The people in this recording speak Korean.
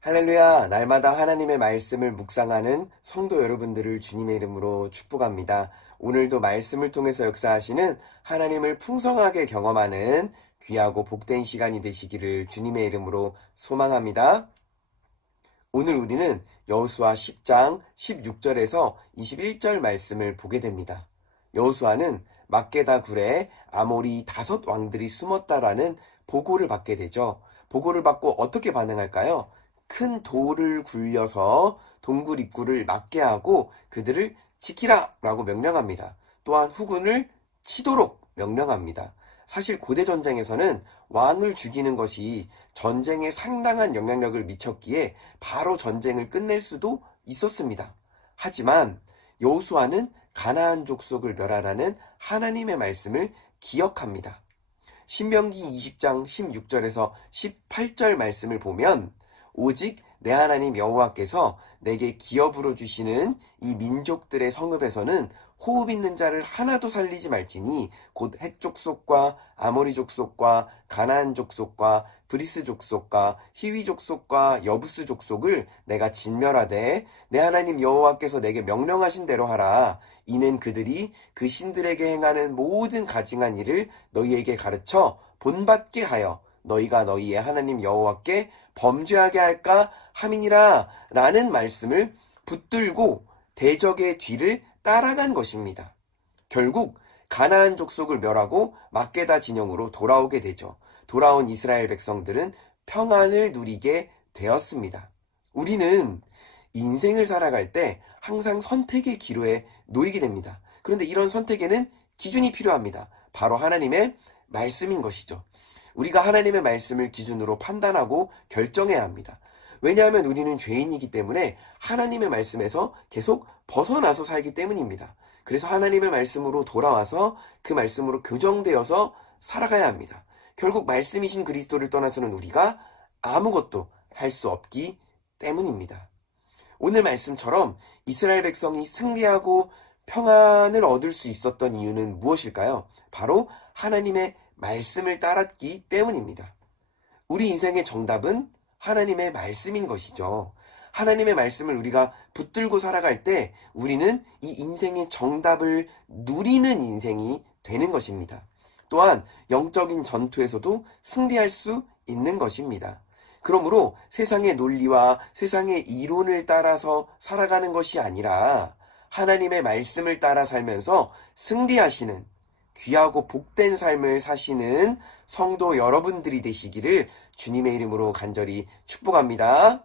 할렐루야, 날마다 하나님의 말씀을 묵상하는 성도 여러분들을 주님의 이름으로 축복합니다. 오늘도 말씀을 통해서 역사하시는 하나님을 풍성하게 경험하는 귀하고 복된 시간이 되시기를 주님의 이름으로 소망합니다. 오늘 우리는 여호수아 10장 16절에서 21절 말씀을 보게 됩니다. 여호수아는 막게다 굴에 아모리 5 왕들이 숨었다라는 보고를 받게 되죠. 보고를 받고 어떻게 반응할까요? 큰 돌을 굴려서 동굴 입구를 막게 하고 그들을 지키라 라고 명령합니다. 또한 후군을 치도록 명령합니다. 사실 고대 전쟁에서는 왕을 죽이는 것이 전쟁에 상당한 영향력을 미쳤기에 바로 전쟁을 끝낼 수도 있었습니다. 하지만 여호수아는 가나안 족속을 멸하라는 하나님의 말씀을 기억합니다. 신명기 20장 16절에서 18절 말씀을 보면 오직 내 하나님 여호와께서 내게 기업으로 주시는 이 민족들의 성읍에서는 호흡 있는 자를 하나도 살리지 말지니 곧 헷 족속과 아모리 족속과 가나안 족속과 브리스 족속과 히위 족속과 여부스 족속을 내가 진멸하되 내 하나님 여호와께서 내게 명령하신 대로 하라. 이는 그들이 그 신들에게 행하는 모든 가증한 일을 너희에게 가르쳐 본받게 하여 너희가 너희의 하나님 여호와께 범죄하게 할까 함이니라 라는 말씀을 붙들고 대적의 뒤를 따라간 것입니다. 결국 가나안 족속을 멸하고 막게다 진영으로 돌아오게 되죠. 돌아온 이스라엘 백성들은 평안을 누리게 되었습니다. 우리는 인생을 살아갈 때 항상 선택의 기로에 놓이게 됩니다. 그런데 이런 선택에는 기준이 필요합니다. 바로 하나님의 말씀인 것이죠. 우리가 하나님의 말씀을 기준으로 판단하고 결정해야 합니다. 왜냐하면 우리는 죄인이기 때문에 하나님의 말씀에서 계속 벗어나서 살기 때문입니다. 그래서 하나님의 말씀으로 돌아와서 그 말씀으로 교정되어서 살아가야 합니다. 결국 말씀이신 그리스도를 떠나서는 우리가 아무것도 할 수 없기 때문입니다. 오늘 말씀처럼 이스라엘 백성이 승리하고 평안을 얻을 수 있었던 이유는 무엇일까요? 바로 하나님의 말씀을 따랐기 때문입니다. 우리 인생의 정답은 하나님의 말씀인 것이죠. 하나님의 말씀을 우리가 붙들고 살아갈 때 우리는 이 인생의 정답을 누리는 인생이 되는 것입니다. 또한 영적인 전투에서도 승리할 수 있는 것입니다. 그러므로 세상의 논리와 세상의 이론을 따라서 살아가는 것이 아니라 하나님의 말씀을 따라 살면서 승리하시는 귀하고 복된 삶을 사시는 성도 여러분들이 되시기를 주님의 이름으로 간절히 축복합니다.